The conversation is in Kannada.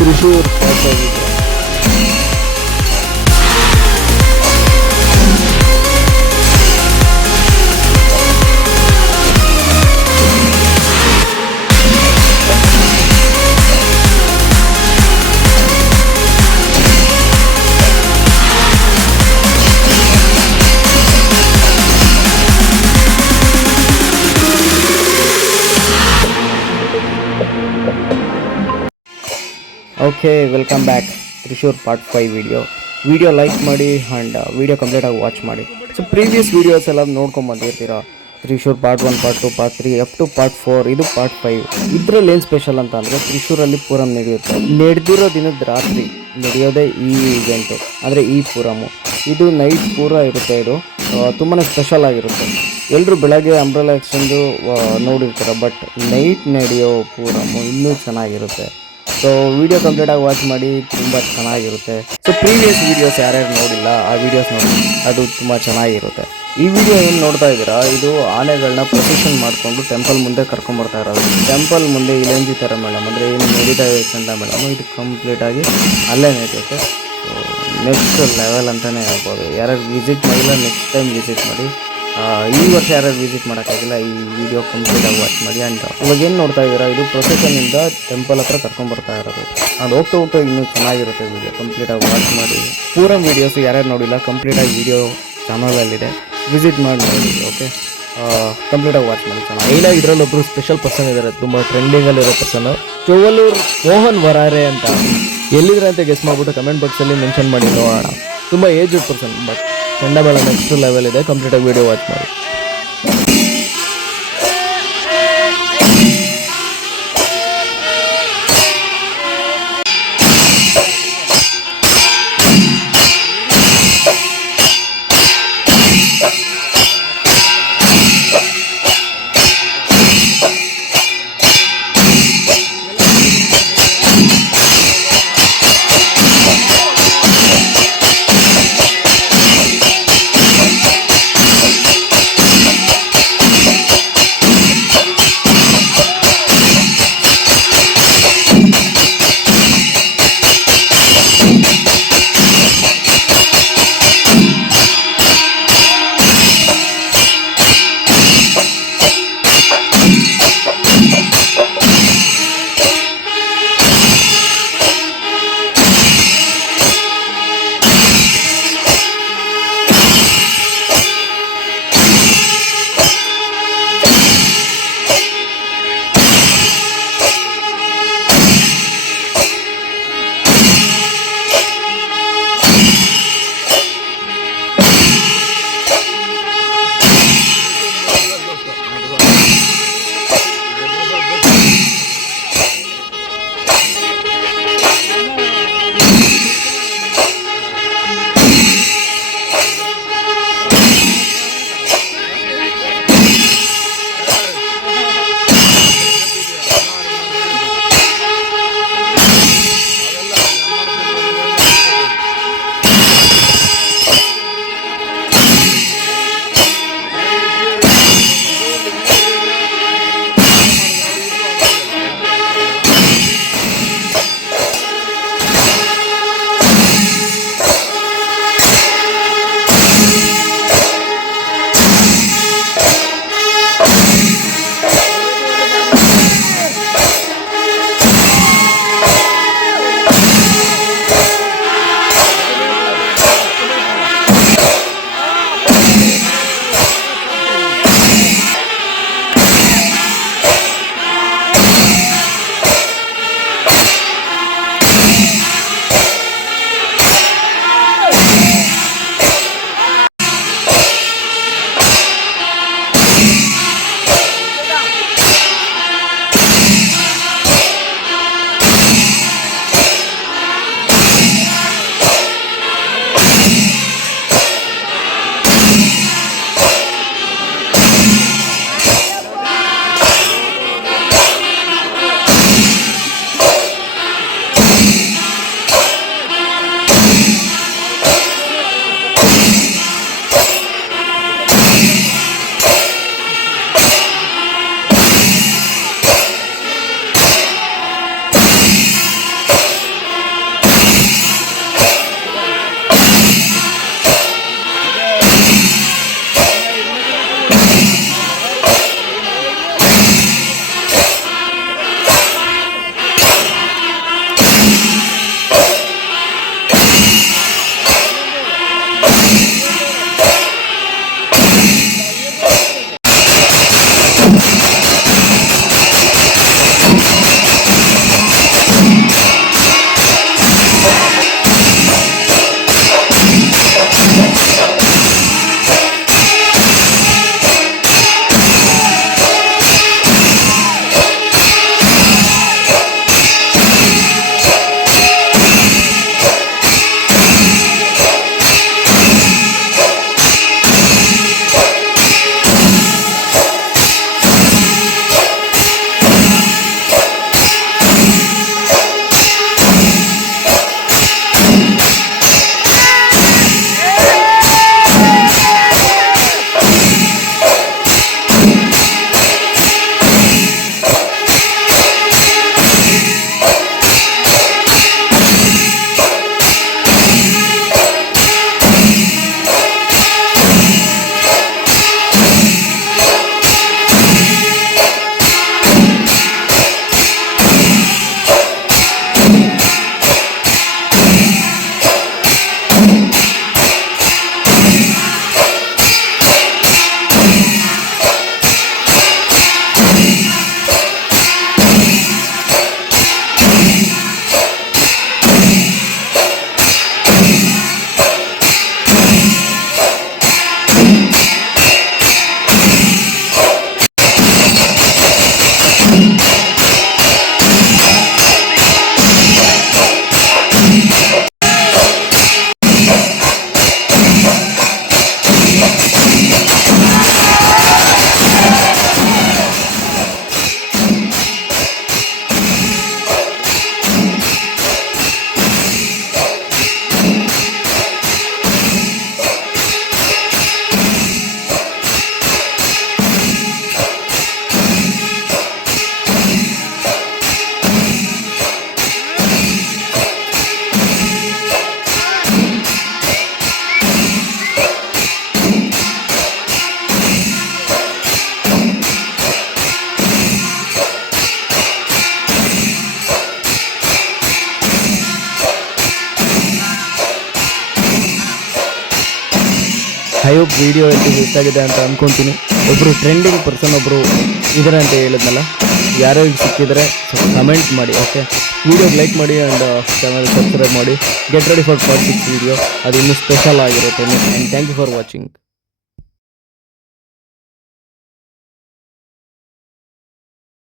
Thrissur part 5 video. Okay, welcome back. Thrissur part 5 video like ಮಾಡಿ ಆ್ಯಂಡ್ ವಿಡಿಯೋ ಕಂಪ್ಲೀಟಾಗಿ ವಾಚ್ ಮಾಡಿ. ಸೊ ಪ್ರೀವಿಯಸ್ ವೀಡಿಯೋಸ್ ಎಲ್ಲ ನೋಡ್ಕೊಂಡು ಬಂದಿರ್ತೀರಾ. Thrissur part 1, part 2, part 3 up to part 4. ಇದು ಪಾರ್ಟ್ 5. ಇದರಲ್ಲಿ ಏನು ಸ್ಪೆಷಲ್ ಅಂತ ಅಂದರೆ, ತ್ರಿಶೂರಲ್ಲಿ ಪೂರಂ ನಡೆಯುತ್ತೆ. ನಡೆದಿರೋ ದಿನದ ರಾತ್ರಿ ನಡೆಯೋದೇ ಈ ಇವೆಂಟು, ಅಂದರೆ ಈ ಪೂರಮು. ಇದು ನೈಟ್ ಪೂರ ಇರುತ್ತೆ. ಇದು ತುಂಬಾ ಸ್ಪೆಷಲ್ ಆಗಿರುತ್ತೆ. ಎಲ್ಲರೂ ಬೆಳಗ್ಗೆ ಅಂಬ್ರೆಲಾ ಎಕ್ಸ್ಚೇಂಜು ನೋಡಿರ್ತಾರೆ, ಬಟ್ ನೈಟ್ ನಡೆಯೋ ಪೂರಮು ಇನ್ನೂ ಚೆನ್ನಾಗಿರುತ್ತೆ. ಸೊ ವಿಡಿಯೋ ಕಂಪ್ಲೀಟಾಗಿ ವಾಚ್ ಮಾಡಿ, ತುಂಬ ಚೆನ್ನಾಗಿರುತ್ತೆ. ಸೊ ಪ್ರೀವಿಯಸ್ ವೀಡಿಯೋಸ್ ಯಾರ್ಯಾರು ನೋಡಿಲ್ಲ ಆ ವೀಡಿಯೋಸ್ ನೋಡಿ, ಅದು ತುಂಬ ಚೆನ್ನಾಗಿರುತ್ತೆ. ಈ ವಿಡಿಯೋ ಏನು ನೋಡ್ತಾ ಇದ್ದೀರಾ, ಇದು ಆನೆಗಳನ್ನ ಪ್ರೊಸೆಷನ್ ಮಾಡಿಕೊಂಡು ಟೆಂಪಲ್ ಮುಂದೆ ಕರ್ಕೊಂಬರ್ತಾ ಇರೋದು. ಟೆಂಪಲ್ ಮುಂದೆ ಇಲೆಂಜಿ ಥರ ಮೇಡಮ್, ಅಂದರೆ ಏನು ನಡೀತಾ ಇದೆ ಚಂದ ಮೇಡಮ್, ಇದು ಕಂಪ್ಲೀಟಾಗಿ ಅಲ್ಲೇ ನಡೆಯುತ್ತೆ. ಸೊ ನೆಕ್ಸ್ಟ್ ಲೆವೆಲ್ ಅಂತಲೇ ಹೇಳ್ಬೋದು. ಯಾರ್ಯಾರು ವಿಸಿಟ್ ಮಾಡಿಲ್ಲ ನೆಕ್ಸ್ಟ್ ಟೈಮ್ ವಿಸಿಟ್ ಮಾಡಿ. ಈ ವರ್ಷ ಯಾರ್ಯಾರು ವಿಸಿಟ್ ಮಾಡೋಕ್ಕಾಗಿಲ್ಲ, ಈ ವಿಡಿಯೋ ಕಂಪ್ಲೀಟಾಗಿ ವಾಚ್ ಮಾಡಿ. ಆ್ಯಂಡ್ ಇವಾಗ ಏನು ನೋಡ್ತಾ ಇದ್ದೀರಾ, ಇದು ಪ್ರೊಸೆಷನಿಂದ ಟೆಂಪಲ್ ಹತ್ರ ಕರ್ಕೊಂಬರ್ತಾ ಇರೋದು. ಆ್ಯಂಡ್ ಹೋಗ್ತಾ ಇನ್ನೂ ಚೆನ್ನಾಗಿರುತ್ತೆ. ವಿಡಿಯೋ ಕಂಪ್ಲೀಟಾಗಿ ವಾಚ್ ಮಾಡಿ. ಪೂರಂ ವೀಡಿಯೋಸ್ ಯಾರ್ಯಾರು ನೋಡಿಲ್ಲ, ಕಂಪ್ಲೀಟಾಗಿ ವಿಡಿಯೋ ಚಾನಲಲ್ಲಿದೆ, ವಿಸಿಟ್ ಮಾಡಿ ನೋಡಿ. ಓಕೆ, ಕಂಪ್ಲೀಟಾಗಿ ವಾಚ್ ಮಾಡಿ. ಚೆನ್ನಾಗಿ ಇಲ್ಲ, ಇದರಲ್ಲಿ ಒಬ್ಬರು ಸ್ಪೆಷಲ್ ಪರ್ಸನ್ ಇದ್ದಾರೆ, ತುಂಬ ಟ್ರೆಂಡಿಂಗಲ್ಲಿರೋ ಪರ್ಸನ್, ಚೋವಲೂರ್ ಮೋಹನ್ ವರಾರೆ ಅಂತ. ಎಲ್ಲಿದ್ರೆ ಅಂತ ಗೆಸ್ ಮಾಡಿಬಿಟ್ಟು ಕಮೆಂಟ್ ಬಾಕ್ಸಲ್ಲಿ ಮೆನ್ಷನ್ ಮಾಡಿ ನೋಡೋಣ. ತುಂಬ aged person, but chendamelam next level ಇದೆ. ಕಂಪ್ಲೀಟಾಗಿ ವಿಡಿಯೋ ವಾಚ್ ಮಾಡಿ. ಐ ಹೋಪ್ ವಿಡಿಯೋ ಎಲ್ರಿಗೂ ಇಷ್ಟ ಆಗಿದೆ ಅಂತ ಅಂದ್ಕೊತೀನಿ. ಒಬ್ಬರು ಟ್ರೆಂಡಿಂಗ್ ಪರ್ಸನ್ ಒಬ್ಬರು ಇದ್ದಾರೆ ಅಂತ ಹೇಳಿದ್ನಲ್ಲ, ಯಾರೋ ಈಗ ಸಿಕ್ಕಿದ್ರೆ ಕಮೆಂಟ್ ಮಾಡಿ. ಓಕೆ, ವಿಡಿಯೋಗೆ ಲೈಕ್ ಮಾಡಿ ಆ್ಯಂಡ್ ಚಾನಲ್ ಸಬ್ಸ್ಕ್ರೈಬ್ ಮಾಡಿ. Get ready for part 6 video, ಅದು ಇನ್ನೂ ಸ್ಪೆಷಲ್ ಆಗಿರುತ್ತೆ. And thank you for watching.